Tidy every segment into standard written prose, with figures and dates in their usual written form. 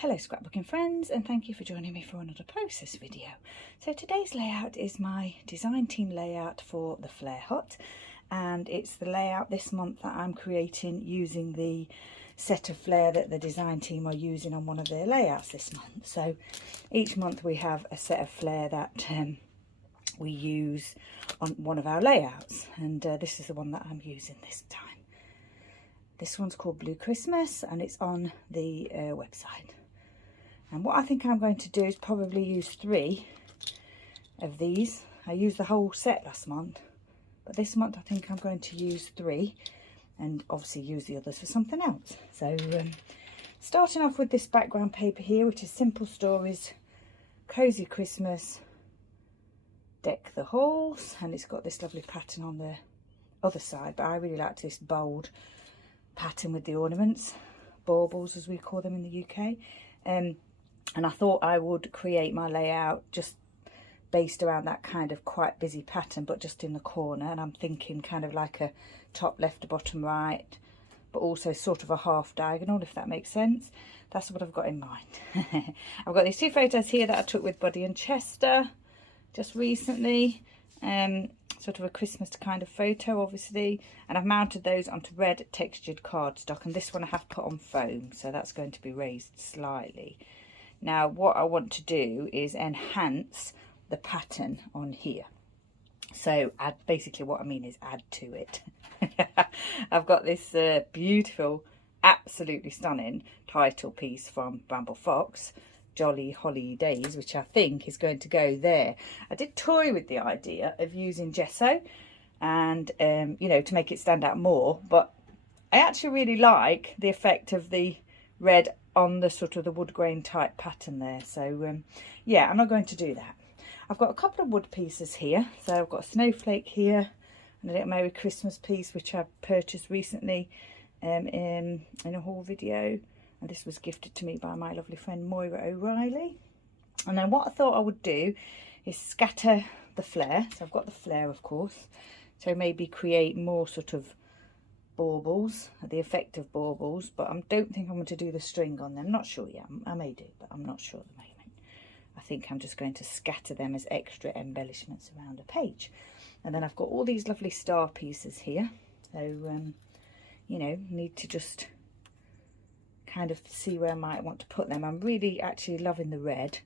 Hello scrapbooking friends, and thank you for joining me for another process video. So today's layout is my design team layout for the Flair Hut, and it's the layout this month that I'm creating using the set of Flair that the design team are using on one of their layouts this month. So each month we have a set of Flair that we use on one of our layouts, and this is the one that I'm using this time. This one's called Blue Christmas and it's on the website. And what I think I'm going to do is probably use 3 of these. I used the whole set last month, but this month I think I'm going to use 3 and obviously use the others for something else. So starting off with this background paper here, which is Simple Stories, Cozy Christmas, Deck the Halls, and it's got this lovely pattern on the other side, but I really like this bold pattern with the ornaments, baubles as we call them in the UK. And I thought I would create my layout just based around that kind of quite busy pattern, but just in the corner. And I'm thinking kind of like a top left to bottom right, but also sort of a half diagonal, if that makes sense. That's what I've got in mind. I've got these 2 photos here that I took with Buddy and Chester just recently. Sort of a Christmas kind of photo, obviously, and I've mounted those onto red textured cardstock, and this one I have put on foam, so that's going to be raised slightly. Now what I want to do is enhance the pattern on here, so add, basically what I mean is add to it. I've got this beautiful, absolutely stunning title piece from Bramble Fox, Jolly Holly Days, which I think is going to go there. I did toy with the idea of using gesso and you know, to make it stand out more, but I actually really like the effect of the red on the sort of the wood grain type pattern there. So yeah, I'm not going to do that. I've got a couple of wood pieces here. So I've got a snowflake here and a little Merry Christmas piece which I purchased recently in a haul video. And this was gifted to me by my lovely friend Moira O'Reilly. And then what I thought I would do is scatter the Flair. So I've got the Flair, of course. So maybe create more sort of baubles, the effect of baubles. But I don't think I'm going to do the string on them. Not sure yet. I may do, but I'm not sure at the moment. I think I'm just going to scatter them as extra embellishments around a page. And then I've got all these lovely star pieces here. So, you know, need to just kind of see where I might want to put them. I'm really actually loving the red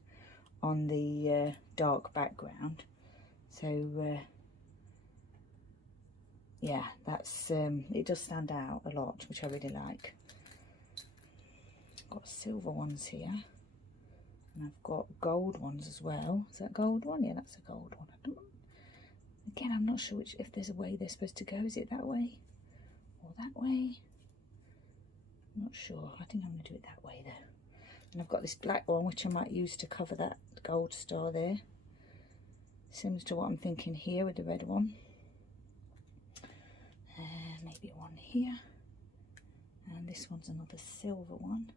on the dark background, so yeah, that's it does stand out a lot, which I really like. I've got silver ones here and I've got gold ones as well. Is that gold one? Yeah, that's a gold one. Again, I'm not sure if there's a way they're supposed to go. Is it that way or that way? I'm not sure. I think I'm going to do it that way though. And I've got this black one which I might use to cover that gold star there. Similar to what I'm thinking here with the red one. Maybe one here. And this one's another silver one.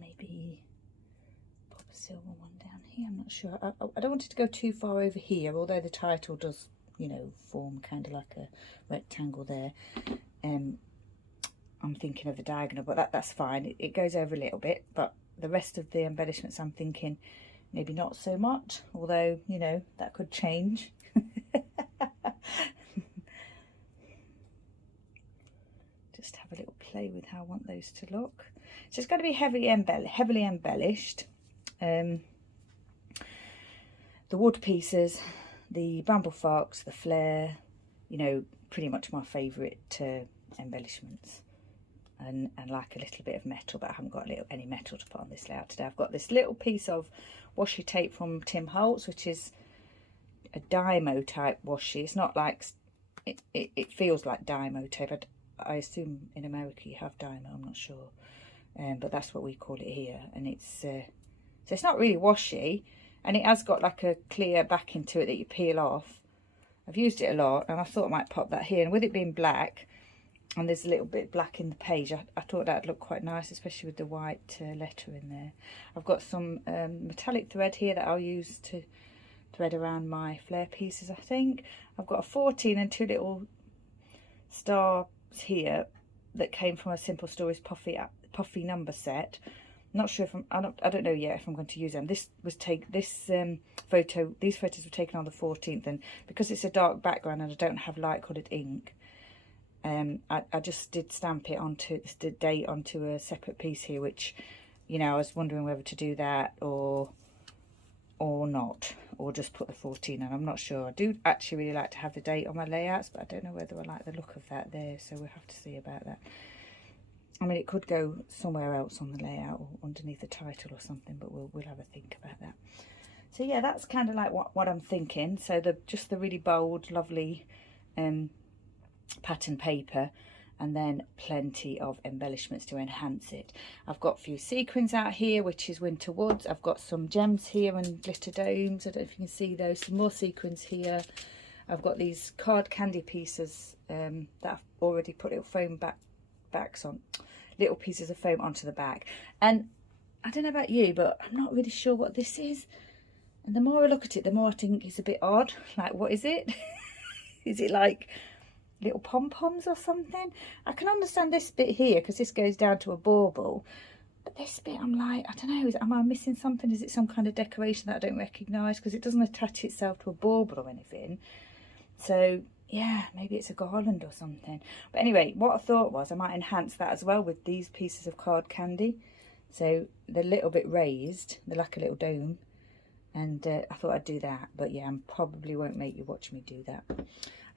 Maybe pop a silver one down here. I'm not sure. I don't want it to go too far over here, although the title does, you know, form kind of like a rectangle there. I'm thinking of a diagonal, but that's fine. It goes over a little bit, but the rest of the embellishments I'm thinking maybe not so much, although, you know, that could change. Just have a little play with how I want those to look. So it's going to be heavily embellished. The wood pieces, the Bramble Fox, the Flair, you know, pretty much my favourite embellishments. And like a little bit of metal, but I haven't got any metal to put on this layout today. I've got this little piece of washi tape from Holz, which is a dymo type washi. It's not like, it feels like dymo tape. I assume in America you have dymo, I'm not sure. But that's what we call it here. And it's, so it's not really washi, and it has got like a clear backing to it that you peel off. I've used it a lot, and I thought I might pop that here. And with it being black, and there's a little bit black in the page, I thought that'd look quite nice, especially with the white letter in there. I've got some metallic thread here that I'll use to thread around my Flair pieces, I think. I've got a 14 and 2 little stars here that came from a Simple Stories puffy number set. I'm not sure if I don't know yet if I'm going to use them. These photos were taken on the 14th, and because it's a dark background and I don't have light coloured ink, I just did stamp it onto the date onto a separate piece here, which, you know, I was wondering whether to do that or not, or just put the 14 on. I'm not sure. I do actually really like to have the date on my layouts, but I don't know whether I like the look of that there, so we'll have to see about that. I mean, it could go somewhere else on the layout or underneath the title or something, but we'll have a think about that. So yeah, that's kind of like what I'm thinking. So just the really bold, lovely pattern paper, and then plenty of embellishments to enhance it. I've got a few sequins out here, which is winter woods. I've got some gems here and glitter domes. I don't know if you can see those. Some more sequins here. I've got these card candy pieces that I've already put little foam backs on, little pieces of foam onto the back. And I don't know about you, but I'm not really sure what this is. And the more I look at it, the more I think it's a bit odd. Like, what is it? Is it like little pom-poms or something? I can understand this bit here because this goes down to a bauble, but this bit I'm like, I don't know, am I missing something? Is it some kind of decoration that I don't recognise, because it doesn't attach itself to a bauble or anything? So yeah, maybe it's a garland or something. But anyway, what I thought was I might enhance that as well with these pieces of card candy. So they're a little bit raised, they're like a little dome, and I thought I'd do that. But yeah, I probably won't make you watch me do that.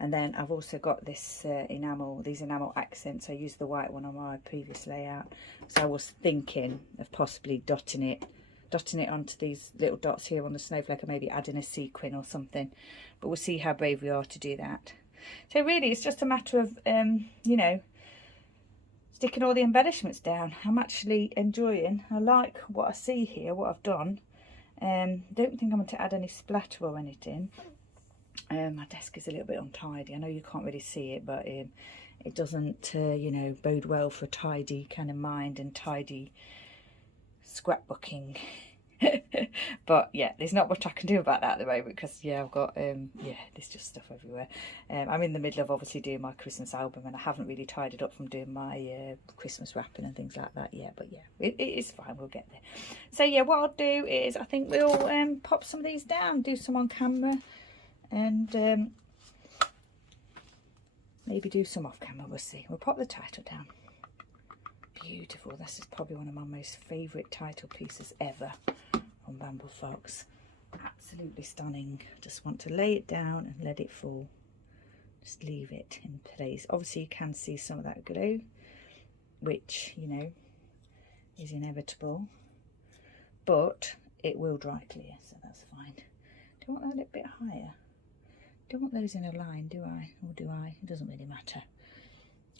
And then I've also got this these enamel accents. I used the white one on my previous layout, so I was thinking of possibly dotting it onto these little dots here on the snowflake, or maybe adding a sequin or something. But we'll see how brave we are to do that. So really, it's just a matter of you know, sticking all the embellishments down. I'm actually enjoying. I like what I see here, what I've done. Don't think I'm going to add any splatter or anything. My desk is a little bit untidy. I know you can't really see it, but it doesn't, you know, bode well for a tidy kind of mind and tidy scrapbooking. But yeah, there's not much I can do about that at the moment, because yeah, I've got yeah, there's just stuff everywhere. I'm in the middle of obviously doing my Christmas album, and I haven't really tidied up from doing my Christmas wrapping and things like that yet, but yeah, it is fine, we'll get there. So yeah, what I'll do is I think we'll pop some of these down, do some on camera, and maybe do some off camera, we'll see. We'll pop the title down. Beautiful. This is probably one of my most favourite title pieces ever from Bramble Fox. Absolutely stunning. Just want to lay it down and let it fall. Just leave it in place. Obviously you can see some of that glue, which, you know, is inevitable, but it will dry clear, so that's fine. Do I want that a little bit higher? Don't want those in a line, do I? Or do I? It doesn't really matter.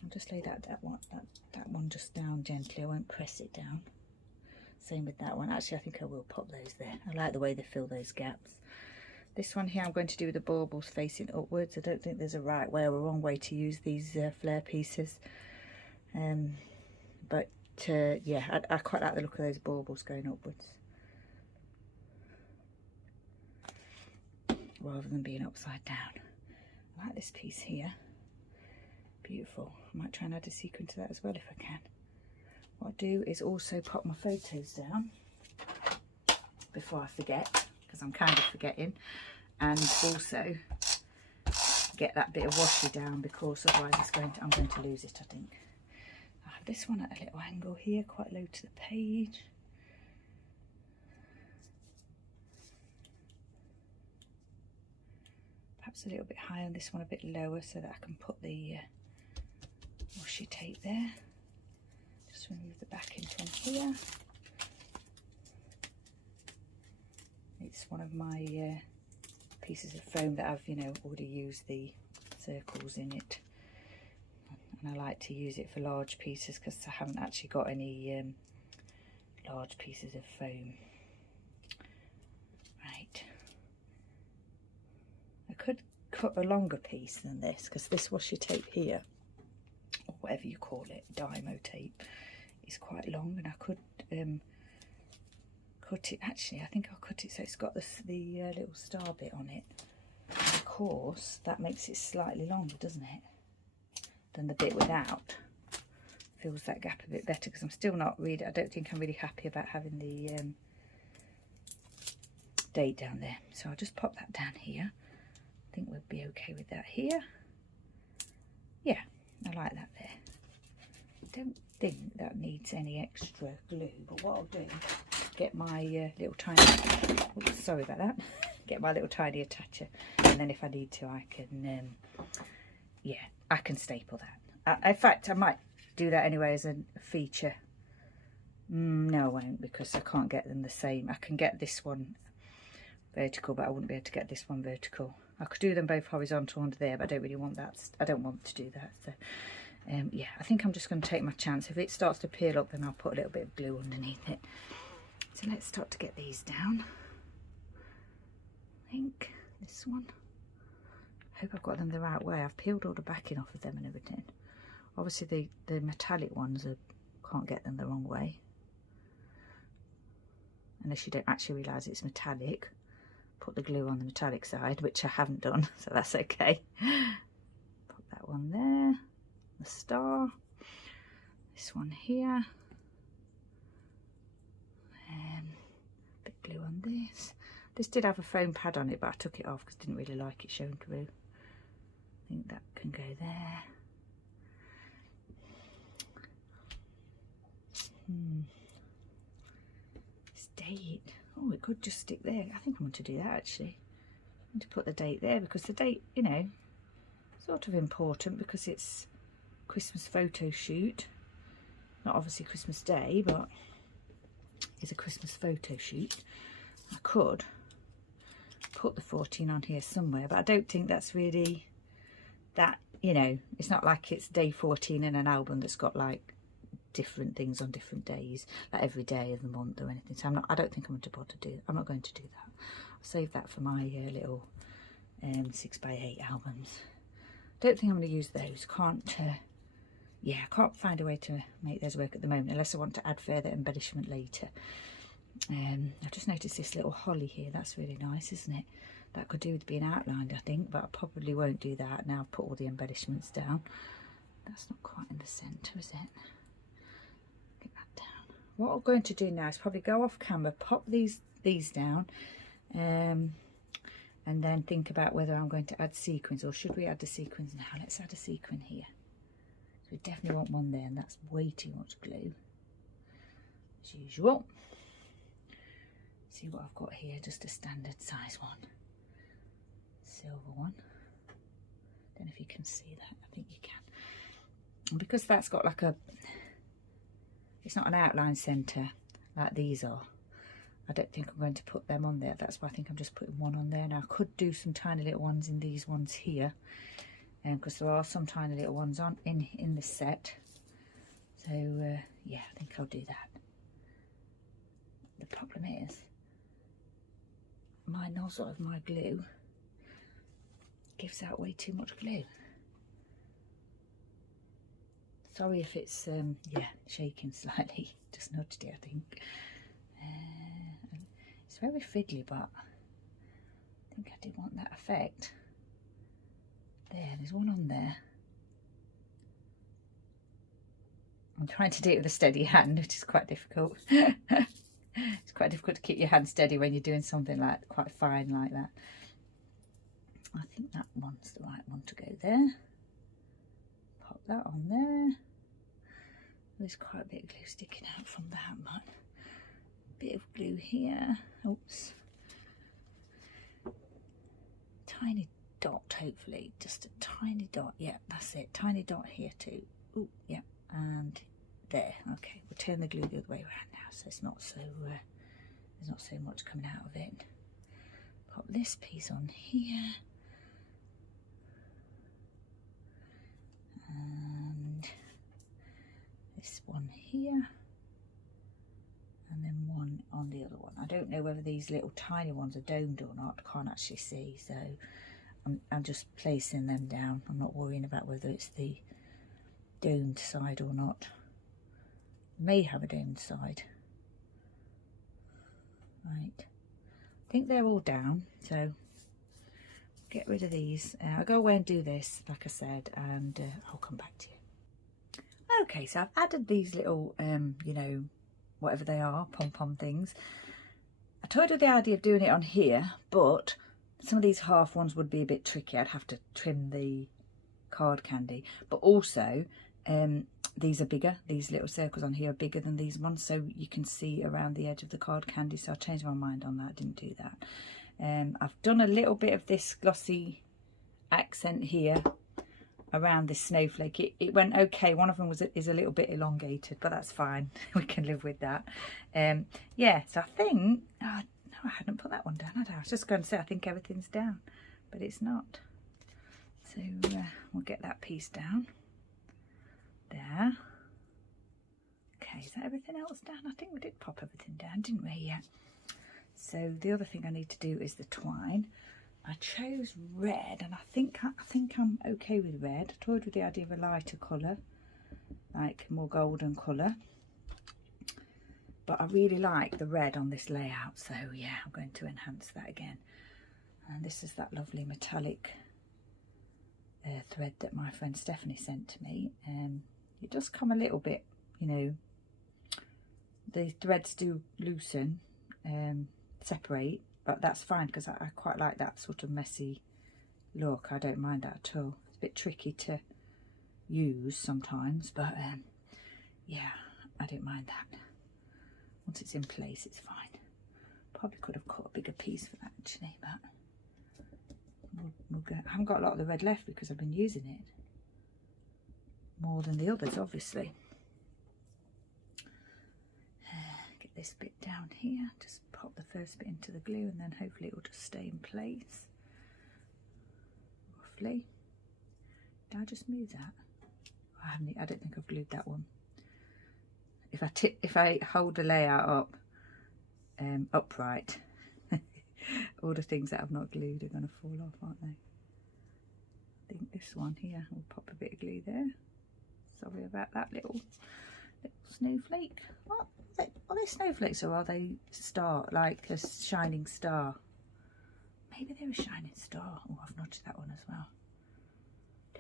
I'll just lay that one just down gently. I won't press it down. Same with that one. Actually, I think I will pop those there. I like the way they fill those gaps. This one here I'm going to do with the baubles facing upwards. I don't think there's a right way or a wrong way to use these Flair pieces. But yeah, I quite like the look of those baubles going upwards, rather than being upside down. I like this piece here. Beautiful. I might try and add a sequin to that as well if I can. What I'll do is also pop my photos down before I forget, because I'm kind of forgetting, and also get that bit of washi down, because otherwise I'm going to lose it, I think. I have this one at a little angle here, quite low to the page. Perhaps a little bit higher on this one, a bit lower, so that I can put the washi tape there. Just remove the backing from here. It's one of my pieces of foam that I've, you know, already used the circles in it, and I like to use it for large pieces because I haven't actually got any large pieces of foam. Right, I could cut a longer piece than this, because this washi tape here, or whatever you call it, dymo tape, is quite long, and I could cut it. Actually, I think I'll cut it so it's got the little star bit on it. And of course, that makes it slightly longer, doesn't it, than the bit without. fills that gap a bit better, because I'm still not really, I don't think I'm really happy about having the date down there. So I'll just pop that down here. I think we'll be okay with that here. Yeah, I like that there. I don't think that needs any extra glue, but what I'll do, get my little tiny, oops, sorry about that, get my little tiny attacher, and then if I need to I can, yeah, I can staple that. In fact, I might do that anyway as a feature. No, I won't, because I can't get them the same. I can get this one vertical, but I wouldn't be able to get this one vertical. I could do them both horizontal under there, but I don't really want that. I don't want to do that. So yeah, I think I'm just going to take my chance. If it starts to peel up, then I'll put a little bit of glue underneath it. So let's start to get these down. I think this one, I hope I've got them the right way. I've peeled all the backing off of them and everything. Obviously the metallic ones can't get them the wrong way, unless you don't actually realise it's metallic. Put the glue on the metallic side, which I haven't done, so that's okay. Put that one there, the star, this one here, bit glue on this. This did have a foam pad on it, but I took it off because I didn't really like it showing through. I think that can go there. This date, oh, it could just stick there. I think I'm going to do that actually. I'm going to put the date there, because the date, you know, sort of important, because it's Christmas photo shoot. Not obviously Christmas Day, but it's a Christmas photo shoot. I could put the 14 on here somewhere, but I don't think that's really that, you know, it's not like it's day 14 in an album that's got like different things on different days, like every day of the month or anything. So I don't think I'm going to bother do. I'm not going to do that. I'll save that for my little 6x8 albums. Don't think I'm going to use those. Yeah, I can't find a way to make those work at the moment, unless I want to add further embellishment later. I've just noticed this little holly here. That's really nice, isn't it? That could do with being outlined, I think, but I probably won't do that. Now I've put all the embellishments down. That's not quite in the centre, is it? Get that down. What I'm going to do now is probably go off camera, pop these down, and then think about whether I'm going to add sequins, or should we add the sequins now? Let's add a sequin here. So we definitely want one there, and that's way too much glue, as usual. See what I've got here, just a standard size one, silver one. Don't know if you can see that. I think you can. And because that's got like it's not an outline centre like these are, I don't think I'm going to put them on there. That's why I think I'm just putting one on there. Now I could do some tiny little ones in these ones here, because there are some tiny little ones on in this set. So yeah, I think I'll do that. The problem is, my nozzle of my glue gives out way too much glue. Sorry if it's yeah, shaking slightly. Just nudged it, I think. It's very fiddly, but I think I do want that effect. There's one on there. I'm trying to do it with a steady hand, which is quite difficult. It's quite difficult to keep your hand steady when you're doing something like quite fine like that. I think that one's the right one to go there. Pop that on there. There's quite a bit of glue sticking out from that one. Bit of glue here. Oops. Tiny dot, hopefully. Just a tiny dot. Yeah, that's it. Tiny dot here too. Ooh, yeah. And there. Okay, we'll turn the glue the other way around now, so it's not so there's not so much coming out of it. Pop this piece on here, and this one here, and then one on the other one. I don't know whether these little tiny ones are domed or not. I can't actually see, so I'm just placing them down. I'm not worrying about whether it's the domed side or not. May have a domed side. Right, I think they're all down, so get rid of these. I'll go away and do this, like I said, and I'll come back to you. Okay, so I've added these little, you know, whatever they are, pom-pom things. I toyed with the idea of doing it on here, but some of these half ones would be a bit tricky. I'd have to trim the card candy, but also these are bigger. These little circles on here are bigger than these ones, so you can see around the edge of the card candy. So I changed my mind on that. I didn't do that. I've done a little bit of this glossy accent here around this snowflake. It went okay. One of them is a little bit elongated, but that's fine. We can live with that. Yeah, so I think, oh, no, I hadn't put that one down, had I? I was just going to say I think everything's down, but it's not. So we'll get that piece down there. Okay, is that everything else down? I think we did pop everything down, didn't we? Yeah. So the other thing I need to do is the twine. I chose red, and I think I'm okay with red. I toyed with the idea of a lighter colour, like more golden colour, but I really like the red on this layout, so yeah, I'm going to enhance that again. And this is that lovely metallic thread that my friend Stephanie sent to me. It does come a little bit, you know, the threads do loosen, separate, but that's fine because I quite like that sort of messy look. I don't mind that at all. It's a bit tricky to use sometimes, but yeah, I don't mind that. Once it's in place, it's fine. Probably could have cut a bigger piece for that actually, but we'll go. I haven't got a lot of the red left because I've been using it more than the others, obviously. Get this bit down here, just pop the first bit into the glue, and then hopefully it will just stay in place roughly. Did I just move that? I don't think I've glued that one. If I hold the layout up upright, all the things that I've not glued are going to fall off, aren't they? I think this one here, we'll pop a bit of glue there. Sorry about that little snowflake. What? Are they snowflakes or are they like a shining star? Maybe they're a shining star. Oh, I've nudged that one as well.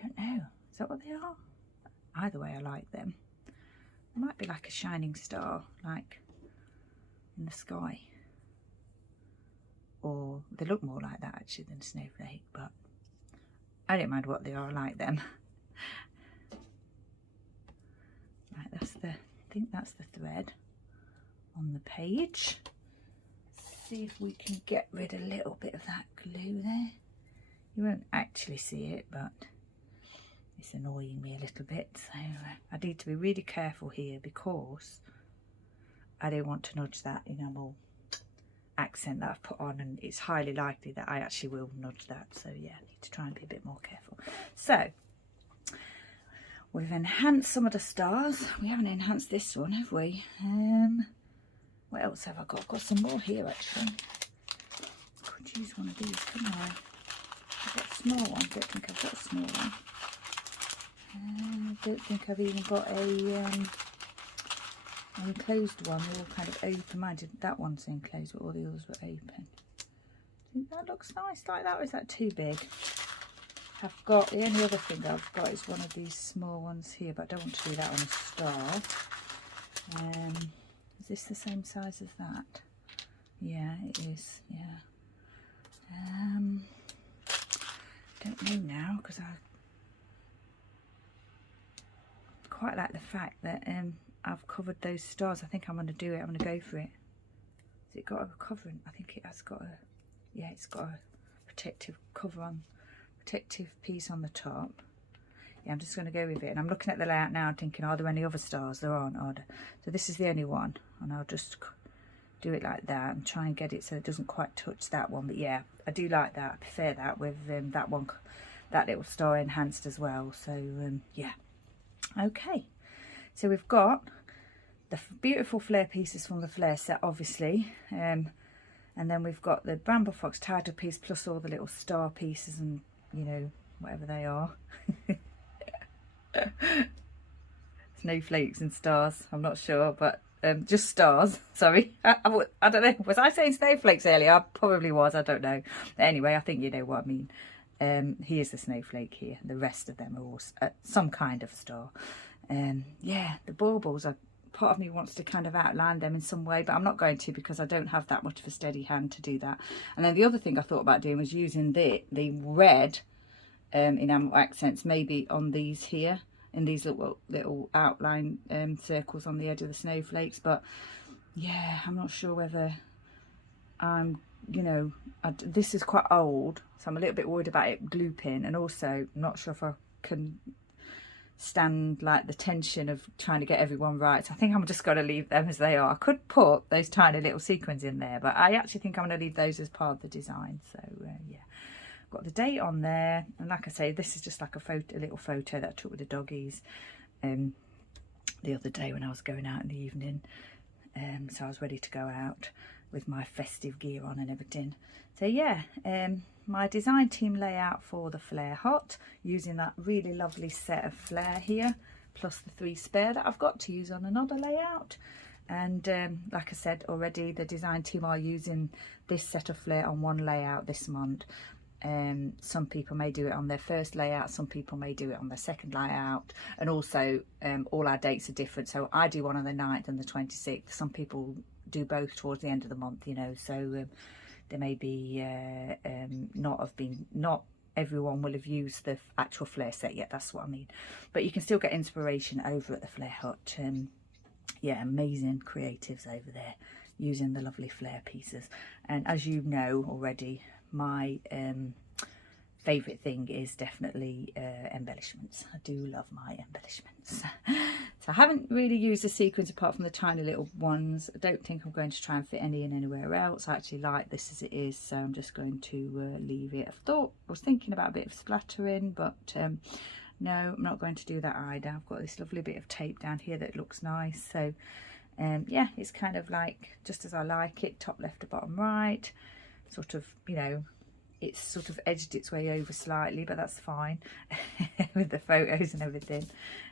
Don't know. Is that what they are? Either way, I like them. They might be like a shining star, like in the sky. Or they look more like that actually than snowflake, but I don't mind what they are, I like them. Right, I think that's the thread on the page. See if we can get rid a little bit of that glue there. You won't actually see it, but it's annoying me a little bit, so I need to be really careful here because I don't want to nudge that enamel accent that I've put on, and it's highly likely that I actually will nudge that, so yeah, I need to try and be a bit more careful. So we've enhanced some of the stars. We haven't enhanced this one, have we? What else have I got? I've got some more here actually. Could use one of these, couldn't I? I've got a small one. I don't think I've got a small one. I don't think I've even got a enclosed one. They're all kind of open. Mind you, that one's enclosed, but all the others were open. I think that looks nice like that, or is that too big? I've got, the only other thing I've got is one of these small ones here, but I don't want to do that on a star. Is this the same size as that? Yeah, it is, yeah. Don't know now, because I quite like the fact that I've covered those stars. I think I'm going to do it. I'm going to go for it. Has it got a covering? I think it has got a, yeah, it's got a protective cover on, protective piece on the top. Yeah, I'm just going to go with it. And I'm looking at the layout now and thinking, are there any other stars? There aren't, are there? So this is the only one. And I'll just do it like that and try and get it so it doesn't quite touch that one. But yeah, I do like that. I prefer that with that one, that little star enhanced as well. So yeah. Okay, so we've got the beautiful Flair pieces from the Flair set, obviously, and then we've got the Bramble Fox title piece plus all the little star pieces and, you know, whatever they are. Snowflakes and stars, I'm not sure, but just stars, sorry. I don't know, was I saying snowflakes earlier? I probably was, I don't know. Anyway, I think you know what I mean. Here's the snowflake here. The rest of them are all some kind of star. yeah, the baubles are, part of me wants to kind of outline them in some way, but I'm not going to because I don't have that much of a steady hand to do that. And then the other thing I thought about doing was using the red enamel accents maybe on these here, in these little outline circles on the edge of the snowflakes. But yeah, I'm not sure whether I'm, you know, this is quite old, so I'm a little bit worried about it glooping, and also I'm not sure if I can stand like the tension of trying to get everyone right. So I think I'm just going to leave them as they are. I could put those tiny little sequins in there, but I actually think I'm going to leave those as part of the design. So yeah, got the date on there, and like I say, this is just like a little photo that I took with the doggies the other day when I was going out in the evening. So I was ready to go out with my festive gear on and everything. So yeah, my design team layout for the Flair Hut, using that really lovely set of Flair here, plus the 3 spare that I've got to use on another layout. And like I said already, the design team are using this set of Flair on one layout this month. Some people may do it on their first layout, some people may do it on their second layout, and also all our dates are different. So I do one on the 9th and the 26th. Some people do both towards the end of the month, you know, so there may be not everyone will have used the actual Flair set yet, that's what I mean. But you can still get inspiration over at the Flair Hut. Yeah, amazing creatives over there using the lovely Flair pieces. And as you know already, my favourite thing is definitely embellishments. I do love my embellishments. So I haven't really used the sequins apart from the tiny little ones. I don't think I'm going to try and fit any in anywhere else. I actually like this as it is, so I'm just going to leave it. I was thinking about a bit of splattering, but no, I'm not going to do that either. I've got this lovely bit of tape down here that looks nice. So yeah, it's kind of like just as I like it, top left to bottom right. Sort of, you know, it's sort of edged its way over slightly, but that's fine with the photos and everything.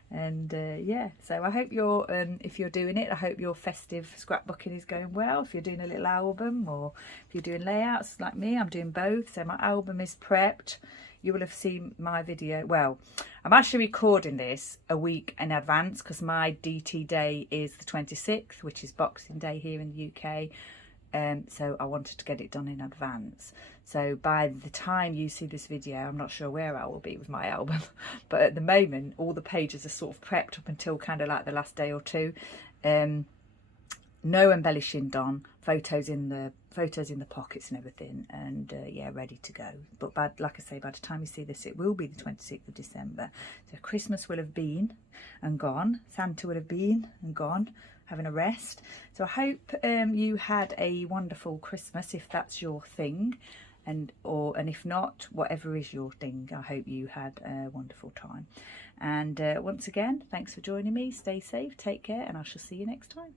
And yeah, so I hope you're if you're doing it, I hope your festive scrapbooking is going well. If you're doing a little album, or if you're doing layouts like me, I'm doing both. So my album is prepped. You will have seen my video. Well, I'm actually recording this a week in advance because my DT day is the 26th, which is Boxing Day here in the UK. So I wanted to get it done in advance. So by the time you see this video, I'm not sure where I will be with my album, but at the moment all the pages are sort of prepped up until kind of like the last day or two. No embellishing done, photos in the pockets and everything, and yeah, ready to go. But like I say, by the time you see this, it will be the 26th of December. So Christmas will have been and gone, Santa will have been and gone, having a rest. So I hope you had a wonderful Christmas if that's your thing, and if not, whatever is your thing, I hope you had a wonderful time. And once again, thanks for joining me. Stay safe, take care, and I shall see you next time.